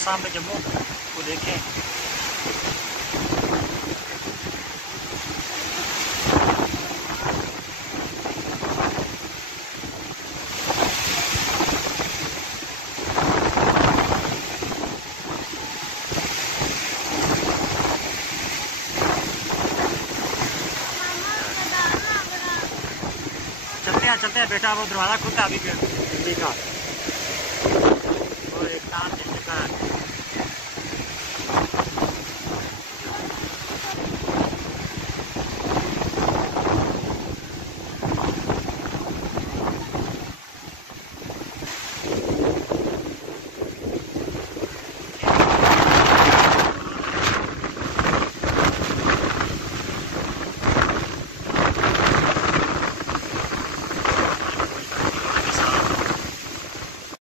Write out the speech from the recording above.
सामने जम्मू को देखें। चलते हैं बेटा, वो दरवाज़ा खुलता है अभी दिल्ली का।